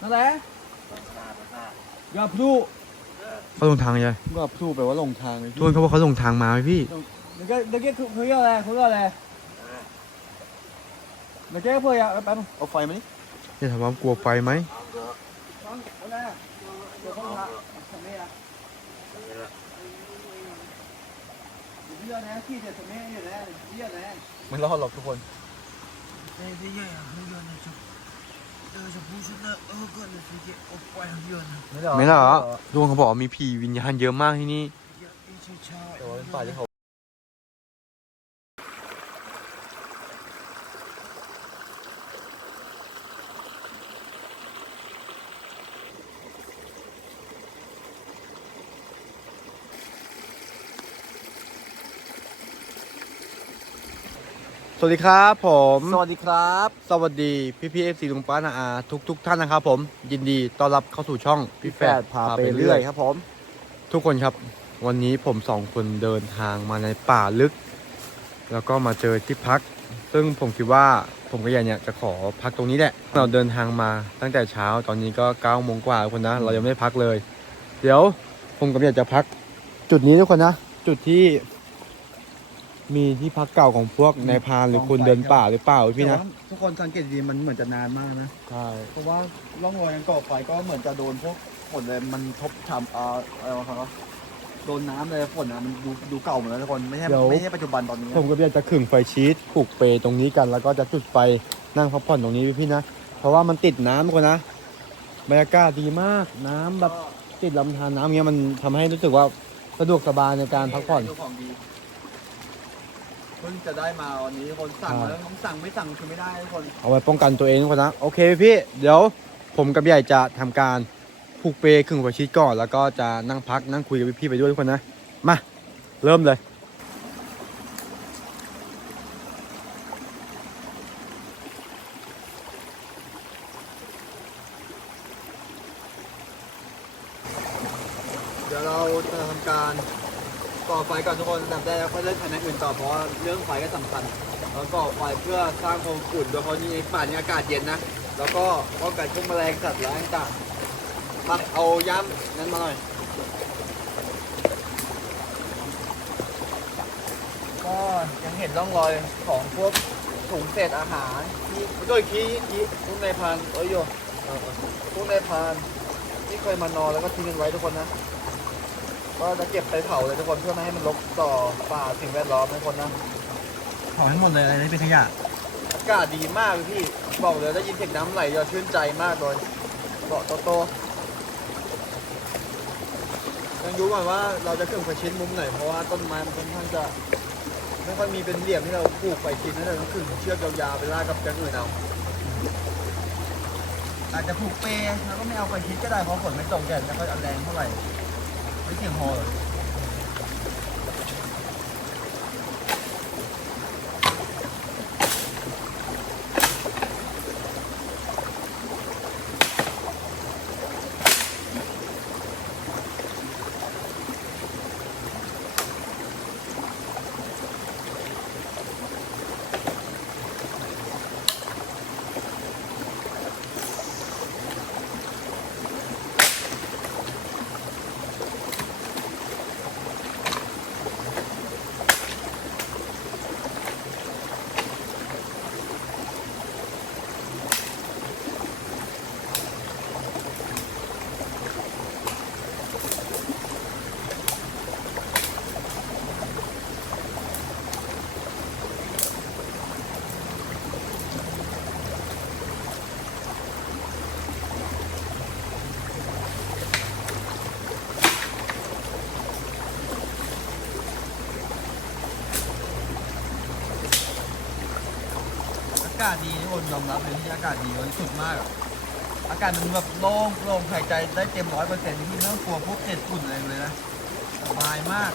นั่นแหละยาพลูเขาลงทางยังยาพลูแปลว่าหลงทางไงทุกคนเขาบอกเขาลงทางมาไหมพี่เดี๋ยวแกเดี๋ยวแกคือคืออะไรคืออะไรเดี๋ยวแกเพื่ออะแป๊บนึงเอาไฟมานี่จะถามว่ากลัวไฟไหมน้องเอาหน้าเดี๋ยวเขาทำทำไมอะเยอะนะที่จะทำไมเยอะนะ ไม่หรอกม่ดวงเขาบอกมีผีวิญญาณเยอะมากที่นี่ สวัสดีครับผม สวัสดีครับ สวัสดีพี่พีเอฟซีลุงป้านาอาทุกทุกๆท่านนะครับผม ยินดีต้อนรับเข้าสู่ช่องพี่แฝดครับผม ทุกคนครับ วันนี้ผมสองคนเดินทางมาในป่าลึก แล้วก็มาเจอที่พัก ซึ่งผมคิดว่าผมกับยายเนี่ยจะขอพักตรงนี้แหละ เราเดินทางมาตั้งแต่เช้าตอนนี้ก็9ก้าโมงกว่าทุกคนนะ เรายังไม่ได้พักเลย เดี๋ยวผมกับยายจะพัก จุดนี้ทุกคนนะ จุดที่ มีที่พักเก่าของพวกนายพรานหรือคนเดินป่าหรือเปล่าพี่นะแต่ว่าทุกคนสังเกตดีมันเหมือนจะนานมากนะ ใช่เพราะว่าร่องรอยการก่อไฟก็เหมือนจะโดนพวกฝนเลยมันทบทำเอ่ออะไรวะครับโดนน้ำเลยฝนนะมันดูดูเก่าหมดแล้วทุกคนไม่ใช่ไม่ใช่ปัจจุบันตอนนี้นะผมกับยายจะขึงไฟชีตผูกเปตรงนี้กัน แล้วก็จะจุดไฟนั่งพักผ่อนตรงนี้พี่นะ เพราะว่ามันติดน้ำทุกคนนะบรรยากาศดีมากน้ำแบบติดลำธารน้ำเงี้ยมันทำให้รู้สึกว่าสะดวกสบายในการพักผ่อนดูของดี เพิ่งจะได้มาวันนี้คนสั่งมาแล้วต้องสั่งไม่สั่งคือไม่ได้ทุกคนเอาไว้ป้องกันตัวเองทุกคนนะโอเคพี่เดี๋ยวผมกับยายจะทำการผูกเปขึงไฟชีตก่อน แล้วก็จะนั่งพักนั่งคุยกับพี่ๆไปด้วยทุกคนนะมาเริ่มเลย เดี๋ยวเราจะทำการก่อไฟก่อนทุกคนอันดับแรกแล้วค่อยเล่นภายในอื่นต่อเพราะว่าเรื่องไฟก็สำคัญแล้วก่อไฟเพื่อส ร้างความอุ่นโดยเฉพาะนี่ป่านี้อากาศเย็นนะ แล้วก็ป้องกันพวกแมลงสัตว์ร้ายต่างๆมาเอาย้ำนั้นมาหน่อย ก็ยังเห็นร่องรอยของพวกถุงเศษอาหารที่โดยขี้ขี้พวกในายพรานเอ้ยโยพวกในายพรานที่เคยมานอนแล้วก็ทิ้งกันไว้ทุกคนนะก็จะเก็บไปเผาเลยทุกคนเพื่อไม่ให้มันรบต่อป่าสิ่งแวดล้อมทุกคนนะเผาให้หมดเลยอะไรที่เป็นขยะ อากาศดีมากเลยพี่ บอกเลยได้ยินเสียงน้ำไหลจะชื่นใจมากเลยเกาะโตโตยังรู้ก่อนว่าเราจะเครื่องไฟชิ้นมุมไหนเพราะว่าต้นไม้มันค่อนข้างจะไม่ค่อยมีเป็นเหลี่ยมที่เราปลูกไฟชิ้นนั่นเลยต้องขึงเชือกยาวๆไปลากกับอย่างอื่นเอาอาจจะผูกเปย์แล้วก็ไม่เอาไฟชิ้นก็ได้เพราะฝนไม่ตกแดดไม่ค่อยแรงเท่าไหร่ไม่เพียงพอเลย อาศดีทุกคนยอมรับเลยที่อากาศดีวันสุดมากอะอากาศมันแบบโล่งโล่งหายใจได้เต็มร้อยเปอร์เซ็นต์ที่ไม่ต้องกลัวพวกเศษฝุ่นอะไรเลยนะสบายมาก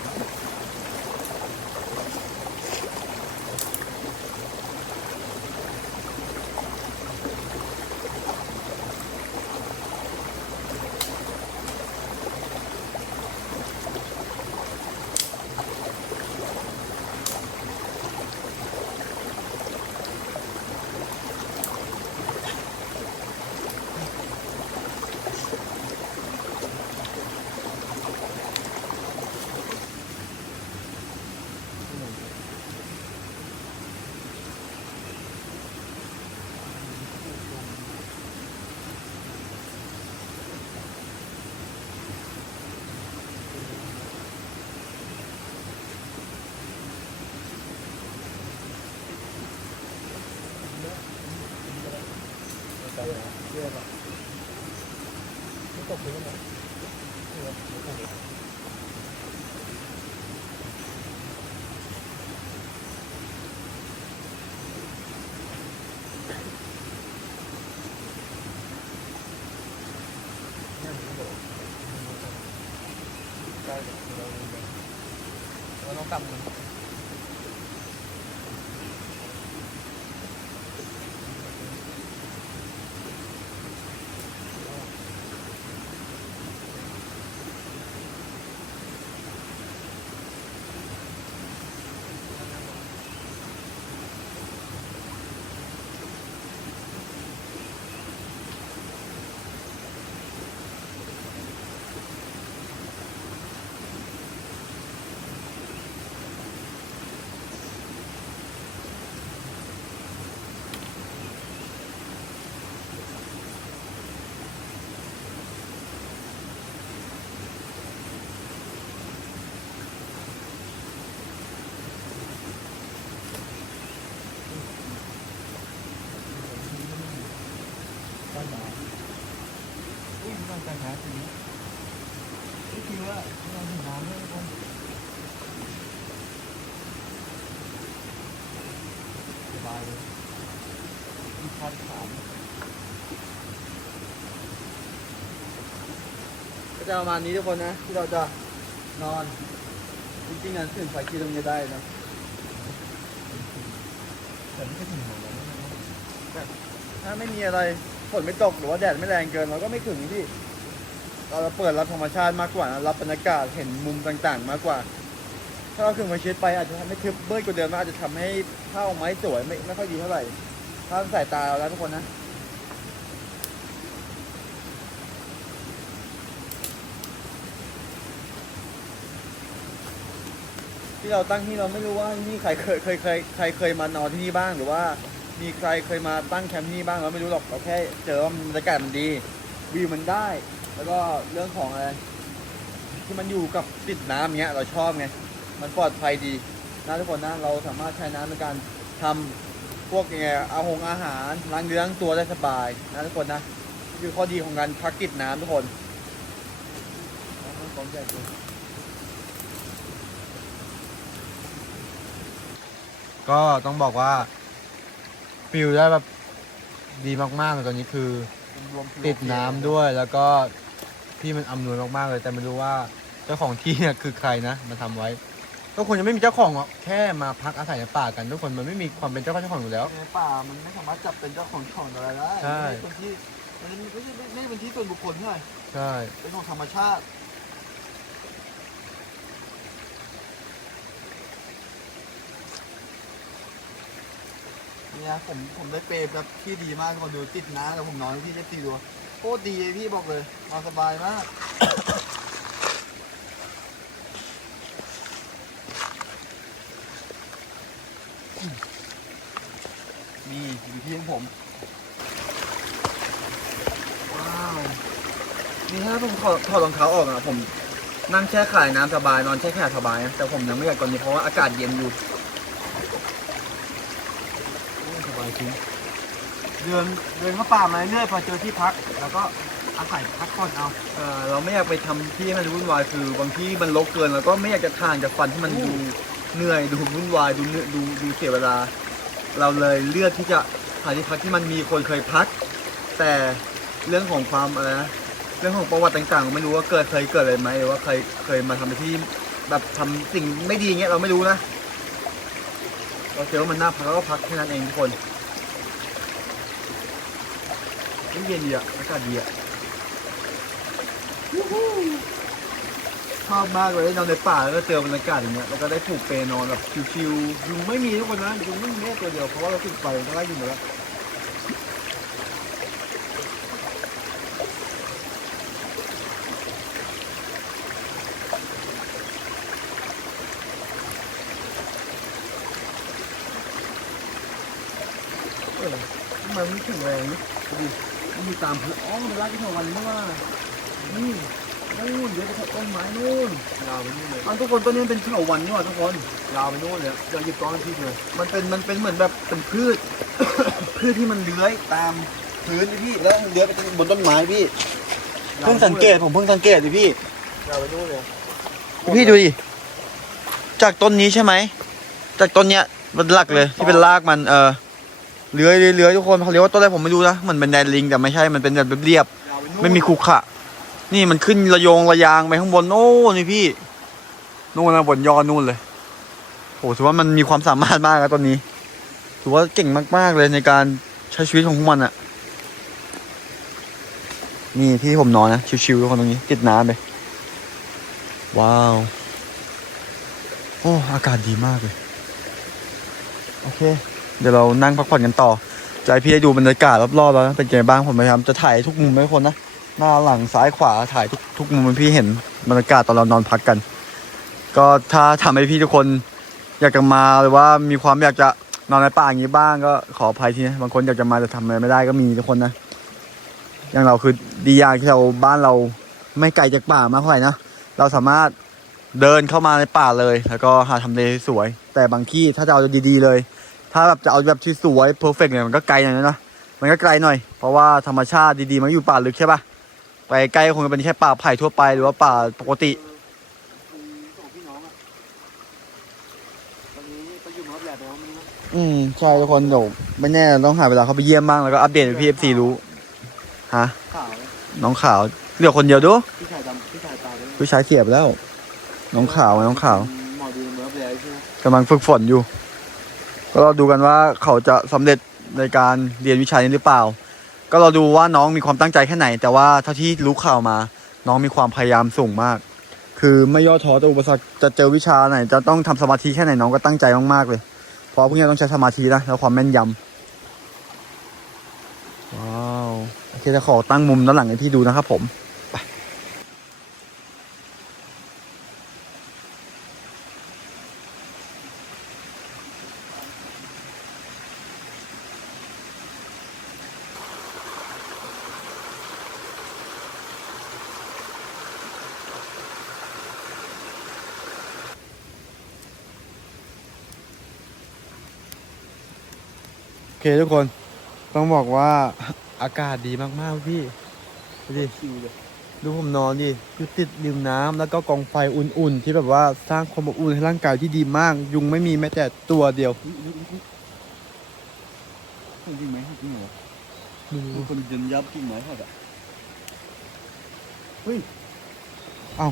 接吧。这倒不用了，这个不用了。 อุ้ยมันการหาทีนี้นี่คือว่าเราถึงน้ำด้วยทุกคนสบายเลยมีพัดขามก็จะประมาณนี้ทุกคนนะ ที่เราจะนอน จริงๆนั้นถึงไฟคิดตรงนี้ได้นะแต่ไม่ใช่ถึงหัวเราแบบถ้าไม่มีอะไรฝนไม่ตกหรือว่าแดดไม่แรงเกินเราก็ไม่ถึงพี่ เราเปิดรับธรรมชาติมากกว่านะรับบรรยากาศเห็นมุมต่างๆ มากกว่า ถ้าเราขึ้นมาชิดไปอาจจะทำให้ทึบเบิดกว่าเดิมนอาจจะทำให้ภาพออกมาไม่สวยไม่ไม่ค่อยดีเท่าไหร่ถ้าสายตาเราแล้วทุกคนนะที่เราตั้งที่เราไม่รู้ว่าที่นี่ใครเคยเคยเคยใครเคยมานอนที่นี่บ้างหรือว่า มีใครเคยมาตั้งแคมป์ที่นี่บ้างเราไม่รู้หรอกเราแค่เจอว่าบรรยากาศมันดีวิวมันได้ แล้วก็เรื่องของอะไรที่มันอยู่กับติดน้ำเงี้ย เราชอบไง มันปลอดภัยดีนะทุกคนนะเราสามารถใช้น้ำในการทำพวกยังไงอาหงอาหารล้างเนื้อล้างตัวได้สบายนะทุกคนนะนี่คือข้อดีของการพักติดน้ำทุกคนของใหญ่จริงก็ต้องบอกว่าฟิลได้แบบดีมากๆเลยตอนนี้คือ รวมๆ ติดน้ำด้วยแล้วก็ ที่มันอำนวยมากๆเลย แต่ไม่รู้ว่าเจ้าของที่เนี่ยคือใครนะมาทำไว้ก็คนยังไม่มีเจ้าของหรอกแค่มาพักอาศัยในป่ากันทุกคนมันไม่มีความเป็นเจ้าของเจ้าของอยู่แล้ว ในป่ามันไม่สามารถจับเป็นเจ้าของของอะไรได้ใช่มันไม่ใช่เป็นที่มันไม่ใช่ไม่ใช่เป็นที่ส่วนบุคคลเท่าไหร่ใช่เป็นของธรรมชาติเนี่ยผมผมได้เปรย์แบบที่ดีมากคนดูติดน้ำแต่ผมนอนที่ได้ตีดูโคตรดีเลยพี่บอกเลยนอนสบายมากนี่อยู่ที่ของผม ว้าว นี่ถ้าผมถอดถอดรองเท้าออกอะผมนั่งแช่ขายน้ำสบาย นอนแช่แข็สบายนะแต่ผมยังไม่อยากตอนนี้เพราะว่าอากาศเย็นอยู่โอ้ยสบายจริงเดินเดินเข้าป่ามาเรื่อยๆพอเจอที่พัก แล้วก็อาศัยพักผ่อนเอา เออเราไม่อยากไปทำที่ให้มันวุ่นวายคือบางที่มันรกเกินแล้วก็ไม่อยากจะทานจากฟันที่มันดูเหนื่อยดูวุ่นวายดูเหนื่อยดูดูเสียเวลา เราเลยเลือกที่จะหาที่พักที่มันมีคนเคยพัก แต่เรื่องของความอะไรนะเรื่องของประวัติต่างๆ ไม่รู้ว่าเกิดเคยเกิดอะไรไหมหรือว่าเคยเคยมาทำในที่แบบทำสิ่งไม่ดีเงี้ยเราไม่รู้นะเราเจอว่ามันน่าพักแล้วก็พักแค่นั้นเองทุกคน นี่เย็นดีอะอากาศดีอะชอบมากเลยได้นอนในป่าแล้วก็เจอบรรยากาศอย่างเงี้ยแล้วก็ได้ผูกเปลนอนแบบชิวๆยุงไม่มีทุกคนนะยุงไม่มีแค่ตัวเดียวเพราะว่าเราติดไฟก็ไล่ยุงหมดแล้วเออทำไมมันแข็งแรงนี่ดูดิ มันอยู่ตามพื้นอ๋อมันเป็นรากที่ถวันนี่ว่านี่นู่นเดี๋ยวจะต้นไม้นู่นยาวไปนู่นเลยอันทุกคนต้นนี้มันเป็นเถาวันนี่หว่าทุกคนยาวไปนู่นเลยเดี๋ยวหยิบก้อนที่เลยมันเป็นมันเป็นเหมือนแบบเป็นพืช พืชที่มันเลื้อยตามพื้นพี่แล้วมันเลื้อยไปบนต้นไม้พี่เพิ่งสังเกตผมเพิ่งสังเกตดิพี่อย่าไปดูเลยพี่ดูดิจากต้นนี้ใช่ไหมจากต้นเนี้ยมันหลักเลยที่เป็นรากมันเออ เลื้อยเลื้อยเลื้อยทุกคนเขาเรียกว่าต้นอะไรผมไม่รู้นะเหมือนเป็นแดนลิงแต่ไม่ใช่มันเป็นแบบเรียบๆไม่มีขรุขระนี่มันขึ้นระโยงระยางไปข้างบนโน่นนี่พี่นู่นนะบนยอดนู่นเลยโหถือว่ามันมีความสามารถมากนะต้นนี้ถือว่าเก่งมาก ๆเลยในการใช้ชีวิตของพวกมันอะนี่ที่ผมนอนนะชิวๆทุกคนตรงนี้ติดน้ำไปว้าว โอ้ อากาศดีมากเลย โอเค เดี๋ยวเรานั่งพักผ่อนกันต่อจะให้พี่ได้ดูบรรยากาศรอบๆแล้วนะเป็นไงบ้างผมพยายามจะถ่ายทุกมุมให้คนนะหน้าหลังซ้ายขวาถ่ายทุกทุกมุมให้พี่เห็นบรรยากาศตอนเรานอนพักกัน ก็ถ้าทำให้พี่ทุกคนอยากจะมาหรือว่ามีความอยากจะนอนในป่าอย่างนี้บ้างก็ขออภัยทีนะบางคนอยากจะมาแต่ทำอะไรไม่ได้ก็มีทุกคนนะอย่างเราคือดีอย่างที่เราบ้านเราไม่ไกลจากป่ามากเท่าไหร่นะเราสามารถเดินเข้ามาในป่าเลย แล้วก็หาทำเลสวย แต่บางที่ถ้าจะเอาดีๆเลย ถ้าแบบจะเอาแบบที่สวยเพอร์เฟกต์เนี่ยมันก็ไกลหน่อยนะมันก็ไกลหน่อย เพราะว่าธรรมชาติดีๆมันอยู่ป่าลึกใช่ปะไปใกล้ก็คงจะเป็นแค่ป่าไผ่ทั่วไปหรือว่าป่าปกติสองพี่น้องอะตอนนี้ไปอยู่มาแหลกไปแล้วมันนะอืมใช่ทุกคนเดี๋ยวไม่แน่ต้องหาเวลาเข้าไปเยี่ยมบ้างแล้วก็อัปเดตให้พี่เอฟซีรู้ฮะข่าวเลยน้องขาวเหลือคนเดียวดูพี่ชายดำพี่ชายตายไปแล้วผู้ชายเสียไปแล้ว น้องขาวน้องขาวหมอดูเมื่อแหลกใช่ไหมกำลังฝึกฝนอยู่ ก็เราดูกันว่าเขาจะสำเร็จในการเรียนวิชานี้หรือเปล่า ก็เราดูว่าน้องมีความตั้งใจแค่ไหน แต่ว่าเท่าที่รู้ข่าวมา น้องมีความพยายามสูงมาก คือไม่ย่อท้อต่ออุปสรรคจะเจอวิชาไหน จะต้องทำสมาธิแค่ไหนน้องก็ตั้งใจมากๆเลย เพราะพวกนี้ต้องใช้สมาธินะแล้วความแม่นยำว้าวโอเคจะขอตั้งมุมด้านหลังให้พี่ดูนะครับผม เคทุกคนต้องบอกว่าอากาศดีมากๆพี่ดูดิคิวเลยดูผมนอนดิอยู่ติดริมน้ำแล้วก็กองไฟอุ่นๆ ที่แบบว่าสร้างความอบอุ่นให้ร่างกายที่ดีมาก ยุงไม่มีแม้แต่ตัวเดียวจริงไหมจริงเหรอดูมีคนยืนยับจริงไหมเขาแบบเฮ้ยเอ้า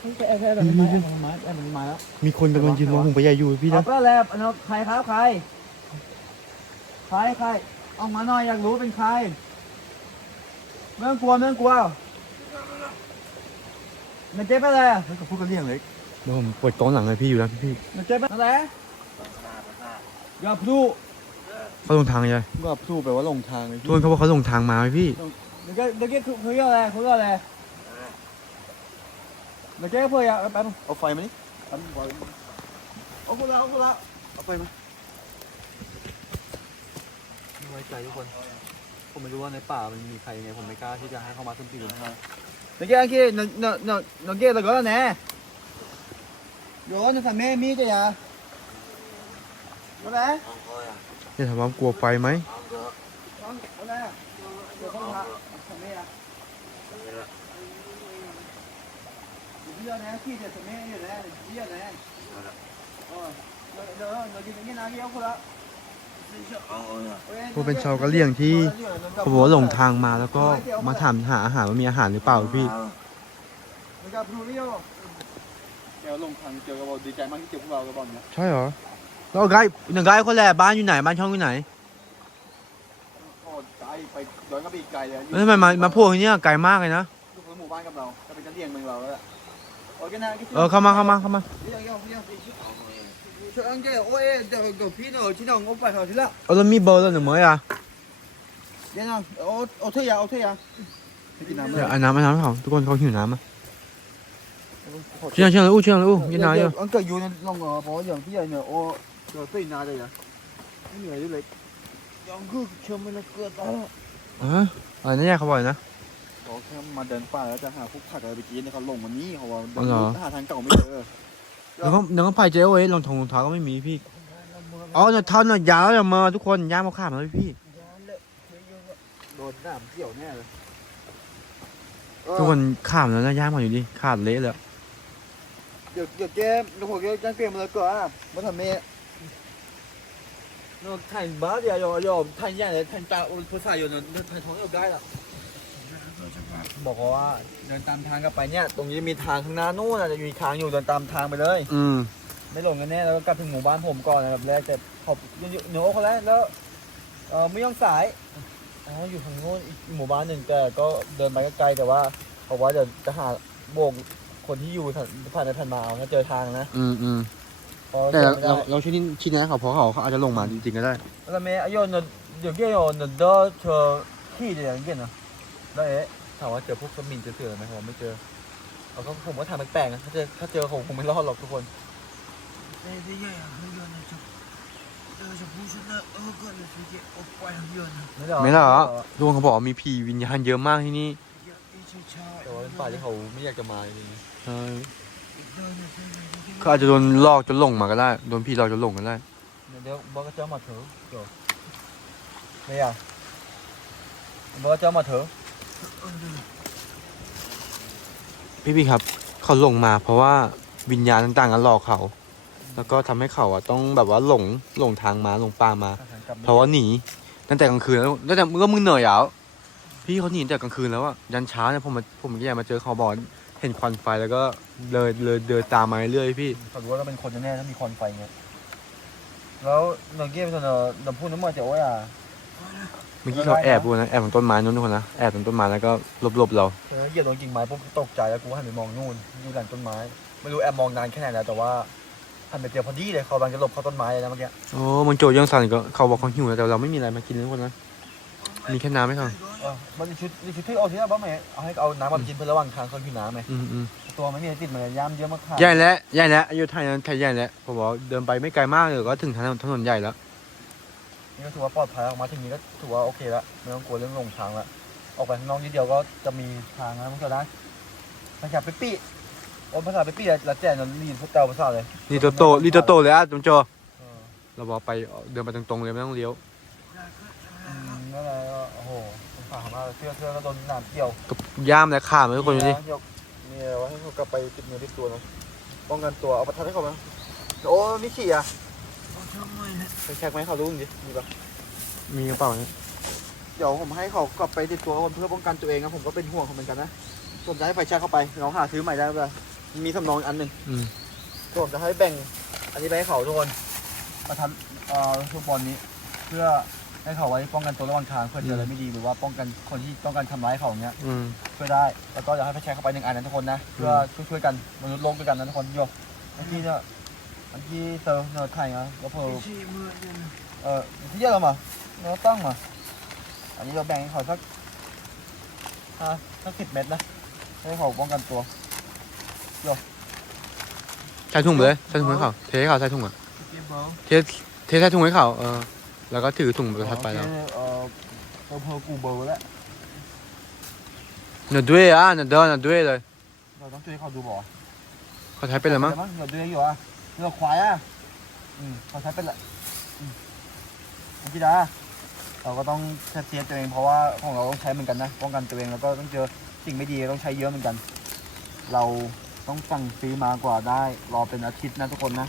เฮ้ยแอบแอบแบบมันมาแอบมันมาแอบมันมาแล้วมีคนกำลังยืนมองผมไปใหญ่อยู่พี่เอานะก็แล้วอันนั้นใครครับใคร ใครใครเอามาหน่อยอยากรู้เป็นใครไม่ต้องกลัวไม่ต้องกลัวมันเจ็บอะไรอะเฮ้ยเขาพูดกันเรื่องเล็กเดี๋ยวผมเปิดกล้องหลังให้พี่อยู่นะพี่มันเจ็บอะไรอย่าพลูเขาลงทางยังไงก็พลูแปลว่าลงทางเลยทุกคนเขาบอกเขาลงทางมาไหมพี่เดี๋ยวแกเดี๋ยวแกคือคืออะไรคืออะไรเดี๋ยวแกเพื่ออยากแป๊บนึงเอาไฟมานี่แป๊บนึงก่อนเอาคนละเอาคนละเอาไปมาไม่ไว้ใจทุกคน ผมไม่รู้ว่าในป่ามันมีใครยังไงผมไม่กล้าที่จะให้เข้ามาสุ่มสี่สุ่มห้าเดี๋ยวแกคิดเนาะเนาะเนาะเนาะแกตะก้อนแน่โยนจะทำแม่มีจ้ะยาอะไรจะถามว่ากลัวไฟไหมอะไรเดี๋ยวเขาทำทำแม่อะเดี๋ยวนะที่จะทำแม่อยู่นะเดี๋ยวนะอ๋อเดี๋ยวเดี๋ยวเดี๋ยวกินอย่างนี้นะเดี๋ยวคนละ พวกเป็นชาวกะเหรี่ยงที่เขาบอกว่าหลงทางมาแล้วก็มาถามหาอาหารว่ามีอาหารหรือเปล่าพี่แล้วก็พลูเรียวแกลงทางเจอกับเราดีใจมากที่เจอพวกเรากับบอกเนี้ยใช่เหรอแล้วไกด์หนึ่งไกด์คนแรกบ้านอยู่ไหนบ้านช่องอยู่ไหนโอ้ไกลไปย้อนก็ไปอีกไกลเลยแล้วทำไมมามาพูดที่เนี่ยไกลมากเลยนะอยู่คนละหมู่บ้านกับเราจะเป็นกะเหรี่ยงเมืองเราแล้วแหละโอเคนะเออเข้ามาเข้ามาเข้ามา เดี๋ยวเดี๋ยวเดี๋ยวช่วยอังเกโอ้ยเดี๋ยวเดี๋ยวพี่เนาะที่น้องเอาไปเขาทีละเออแล้วมีเบอร์แล้วหรือไม่อะเดี๋ยวนะเอาเอาเทียเอาเทียกินน้ำเดี๋ยวเอาน้ำมาน้ำให้เขาทุกคนเขาหิวน้ำอะเชื่อเชื่อเลยอู้เชื่อเลยอู้ยินดีเยอะอังเกอยู่ในลงเหรอเพราะอย่างที่ใหญ่เนี่ยโอ้เดี๋ยวตื่นนานเลยนะไม่เหนื่อยเลยยังคือเชื่อมันเกิดอะไรเออเออนั่นแหละเขาบอกนะเขาแค่มาเดินป่าแล้วจะหาพวกผักอะไรไปกินเนี่ยเขาลงวันนี้เขาว่าอ๋อเหรอหาทางเก่าไม่เจอ แล้วก็แล้วก็ไปเจ๊เว้ยรองทงรองเท้าก็ไม่มีพี่อ๋อเนี่ยเท้าเนี่ยยาวอย่ามาทุกคนย่ามาข้ามมาเลยพี่ โดนน้ำเกี่ยวแน่เลย ทุกคนข้ามแล้วนะย่างมาอยู่ดิขาดเละเลย เดี๋ยวเดี๋ยวแกเดี๋ยวผมจะจ้างเปลี่ยนมาเลยก่อนอ่ะมาทำเมย์那看吧，要要要看见的，看大菩萨有人，那看同有街了。 บอกเขาว่าเดินตามทางกลับไปเนี่ย ตรงนี้มีทางข้างหน้านู่นน่ะจะมีทางอยู่เดินตามทางไปเลย อืม ไม่หลงกันแน่แล้วก็กลับถึงหมู่บ้านผมก่อนนะครับแรกแต่ขอบเหนือโอ้เขาแล้วแล้วเออไม่ยองสายอ๋ออยู่ทางโน้นอีกหมู่บ้านหนึ่งแต่ก็เดินไปก็ไกลแต่ว่าเขาว่าเดี๋ยวจะหาโบกคนที่อยู่ผ่านไปผ่านมาเอาถ้าเจอทางนะอืมอืมเพราะแต่เดินไม่เราได้เราช่วยนี่ชี้แนะเขาเพราะเขาเขาอาจจะลงมาจริงๆก็ได้ แล้วเมย์อายุนเดี๋ยวเกี่ยวเนอเธอที่จะอย่างเงี้ยนะแล้วเอ๊ะ ถามว่าเจอพวกสมินจะเจอไหมผมไม่เจอเอาก็ผมว่าทามแปลกๆนะถ้าเจอถ้าเจอผมคงไม่รอดหรอกทุกคน Ядерная миллионная ไม่หรอกไม่ล่ะดวงเขาบอกว่ามีผีวิญญาณเยอะมากที่นี่แต่ว่าเป็นป่าที่เขาไม่อยากจะมาจริงใช่เขาอาจจะโดนหลอกจนหลงมาก็ได้โดนผีหลอกจนหลงก็ได้เดี๋ยวบอกก็เจ้ามาเถอะจบไม่อยาบอกก็เจ้ามาเถอะ พี่พี่ครับ เขาหลงมาเพราะว่าวิญญาณต่างๆกันหลอกเขา แล้วก็ทำให้เขาอะต้องแบบว่าหลงหลงทางมาหลงป่ามา เพราะว่าหนีตั้งแต่กลางคืนแล้วตั้งแต่เมื่อมึงเหนื่อยแล้วพี่เขาหนีตั้งแต่กลางคืนแล้วอะยันเช้าเนี่ยผมมาผมก็ยังมาเจอเขาบอกเห็นควันไฟแล้วก็เลยเลยเดินตามมาเรื่อยๆพี่เขารู้ว่าเราเป็นคนแน่ๆถ้ามีควันไฟเงี้ยแล้วเนอเก้เป็นเนอเนอพูดน้ำมันจะโอ้ยอะ เมื่อกี้เขาแอบดูนะแอบตรงต้นไม้นู้นทุกคนนะแอบตรงต้นไม้แล้วก็หลบๆเราเออเหยียบโดนกิ่งไม้ปุ๊บตกใจแล้วกูหันไปมองนู่นอยู่หลังต้นไม้ไม่รู้แอบมองนานแค่ไหนแล้วแต่ว่าหันไปเจอพอดีเลยเขากำลังจะหลบเข้าต้นไม้เลยนะเมื่อกี้โอ้มันโจยังสั่นก็เขาบอกเขาหิวนะแต่เราไม่มีอะไรมากินเลยทุกคนนะมีแค่น้ำให้เขาเออมันมีชุดมีชุดที่เอาที่บ้าไหมเอาให้เอาน้ำมากินเพื่อระหว่างทางเขาหิวน้ำไหมอืมอืมตัวไม่มีอะไรติดมันเลยย่ำเยอะมากค่ะใหญ่แล้วใหญ่แล้วอายุไทยนั้นไทยใหญ่แล้วผมบอกเดินไปไม่ไกลมากเลยก็ถึงถนนถนนใหญ่แล้ว นี่ก็ถือว่าปลอดภัยออกมาถึงนี้ก็ถือว่าโอเคแล้วไม่ต้องกลัวเรื่องหลงทางแล้วออกไปข้างนอกนิดเดียวก็จะมีทางแล้วมันก็ได้ภาษาไปปี้โอ้ภาษาไปปี้แล้วแจ้งนนลีนพวกเตาภาษาเลยนี่โตโตนี่โตโตเลยอะจุนโจเออเราบอกไปเดินไปตรงๆเลยไม่ต้องเลี้ยวอืมนั่นแหละก็โอ้โหสงสารมากเสื้อเสื้อก็โดนน้ำเกี่ยวกับย่ามและขามาทุกคนดูดิยกนี่อะไรวะให้เขากลับไปติดเนื้อติดตัวเนาะป้องกันตัวเอาประทัดให้เขาไหมโอ้มิชี่อะ ไม่ปแชกไหมเขาลุงจีมีปะมีกระเป๋าเนี่ยเดี๋ยวผมให้เขากลับไปติดตัวคนเพื่อป้องกันตัวเองนะผมก็เป็นห่วงเขาเหมือนกันนะผมจะให้ไฟแชกเข้าไปน้องหาซื้อใหม่ได้ปะมีสำรองอันหนึ่งอืมผจะให้แบ่ง อันนี้ไปให้เขาทุกคนมาทำเอ่อทุกบอลนี้ เพื่อให้เขาไว้ป้องกันตัวระหว่างทางเพื่อเจออะไรไม่ดีหรือว่าป้องกันคนที่ต้องการทำร้ายเขาเนี้ยเพื่อได้ แล้วก็อยากให้ไปแชร์เข้าไปหนึ่งอันนะทุกคนนะ เพื่อช่วยกันมนุษย์โลกด้วยกันนะทุกคนโยกเมื่อกี้เนี่ย นะแล้วพอ 这么的， เออที่เยอะแล้วมาเนื้อตั้งมา อันนี้เราแบ่งให้เขาสักห้าสักสิบเม็ดนะให้เขาป้องกันตัว ใส่ถุงไปเลยใส่ถุงให้เขาเทให้เขาใส่ถุงอ่ะ 别包。 เทเทใส่ถุงให้เขาเออแล้วก็ถือถุงประทัดไปแล้ว เออเราเพอกูเบอร์แล้ว เนื้อด้วยอ่ะเนื้อเดินเนื้อด้วยเลย เราต้องช่วยเขาดูบ่อ เขาใช้เป็นอะไรมั้ง เนื้อด้วยอยู่อ่ะ เนื้อควายอะอืมเขาใช้เป็นละอืมพี่ดาเราก็ต้องเซฟตัวเองเพราะว่าของเราต้องใช้เหมือนกันนะป้องกันตัวเองแล้วก็ต้องเจอสิ่งไม่ดีต้องใช้เยอะเหมือนกัน เราต้องสั่งซื้อมากว่าได้ รอเป็นอาทิตย์นะทุกคนนะ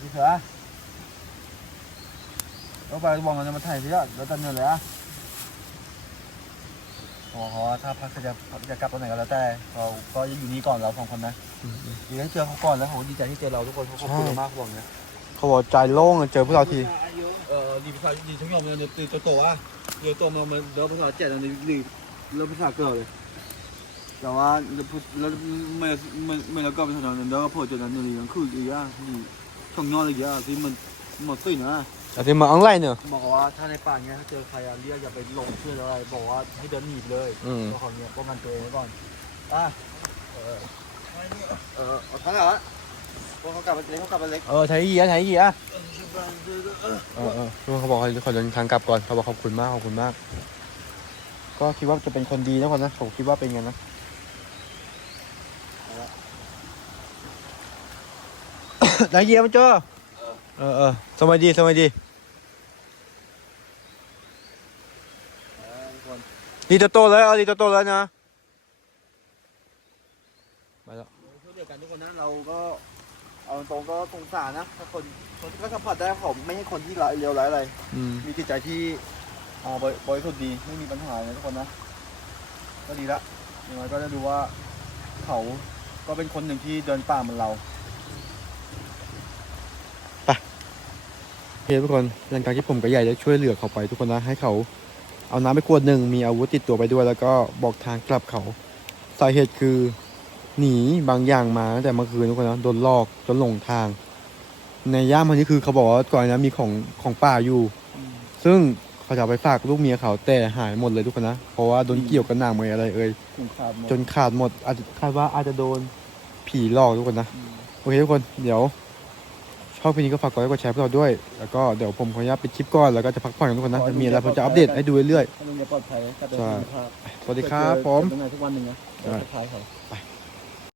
พี่เสือแล้วไปวางเงินมาถ่ายสิอะแล้วจะเงินเลยอะ โอ้โหถ้าพักจะจะกลับตอนไหนก็แล้วแต่เราก็จะอยู่นี่ก่อนเราสองคนนะอืมอืมดีที่เจอเขาก่อนแล้วเขาดีใจที่เจอเราทุกคนเขาขอบคุณใช่เรามากเขาบอกเนี้ยเขาบอกใจโล่งอะเจอพวกเราทีเออดีภาษาดีทั้งยอมเลยเดี๋ยวตัวโตอะเดี๋ยวโตมามันเดี๋ยวภาษาเจ็ดอันนี้ดีเริ่มภาษาเกิดเลยแต่ว่าแล้วพูดแล้วไม่ไม่ไม่แล้วก็เป็นถนนแล้วก็พอจะนั้นนี่มันคืออีกอย่างนี่ช่องนอกอีกอย่างที่มันหมดสิ่งนะ อาจจะมาออนไลน์เนอะ บอกว่าถ้าในป่าเงี้ยถ้าเจอใครอะเรียกอย่าไปลงเชื่ออะไร บอกว่าให้เดินหนีเลยอืมแของเนี้ยป้องกันตัวเองไว้ก่อนอะเออเออาทั้งเหรอพวกเขากลับมาเล็กเขากลับมาเล็กเออใช้เกียร์ใช้เกียร์เออเออลุงเขาบอกเขาเขาเดินทางกลับก่อนเขาบอกขอบคุณมากขอบคุณมาก ก็คิดว่าจะเป็นคนดีนะคนนะผมคิดว่าเป็นไงนะได้เกียร์มาเจ้าเออเออสบายดีสบายดี นี่จะโตแล้ว เอาดีจะโตแล้วนะไปแล้วช่วยเหลือกันทุกคนนะเราก็เอาตรงก็สงสารนะถ้าคนคนก็สัมผัสได้ผมไม่ใช่คนที่ร้ายเลวร้ายอะไรมีจิตใจที่อาบริบริสุทดีไม่มีปัญหาเลยทุกคนนะ ก็ดีละอย่างไรก็ได้ดูว่าเขาก็เป็นคนหนึ่งที่เดินป่าเหมือนเราไปโอเคทุกคนหลังจากที่ผมกับใหญ่ได้ช่วยเหลือเขาไปทุกคนนะให้เขา เอาน้ำไปขวดหนึ่งมีอาวุธติดตัวไปด้วย แล้วก็บอกทางกลับเขาสาเหตุคือหนีบางอย่างมาตั้งแต่เมื่อคืนทุกคนนะโดนลอกจนหลงทาง ในย่ามคนนี้คือเขาบอกว่าก่อนหนานะมีของของป่าอยู่ ซึ่งเขาจะเอาไปฝากลูกเมียเขาแต่หายหมดเลยทุกคนนะเพราะว่าโดนเกี่ยวกับหนางเมยอะไรเอ่ยถึงขาดหมดจนขาดหมดอาจจะคาดว่าอาจจะโดนผีหลอกทุกคนนะอืมโอเคทุกคนเดี๋ยว ชอบคลิปนี้ก็ฝากกดไลค์กดแชร์พวกเราด้วย แล้วก็เดี๋ยวผมขออนุญาตปิดคลิปก่อน แล้วก็จะพักผ่อนกันทุกคนนะจะมีอะไรผมจะอัปเดตให้ดูเรื่อย ให้ลุงจะปลอดภัยกลับไปใช่สุขภาพๆ สวัสดีครับผม เจอกันใหม่ทุกวันหนึ่งนะใช่สุดท้ายเขาไป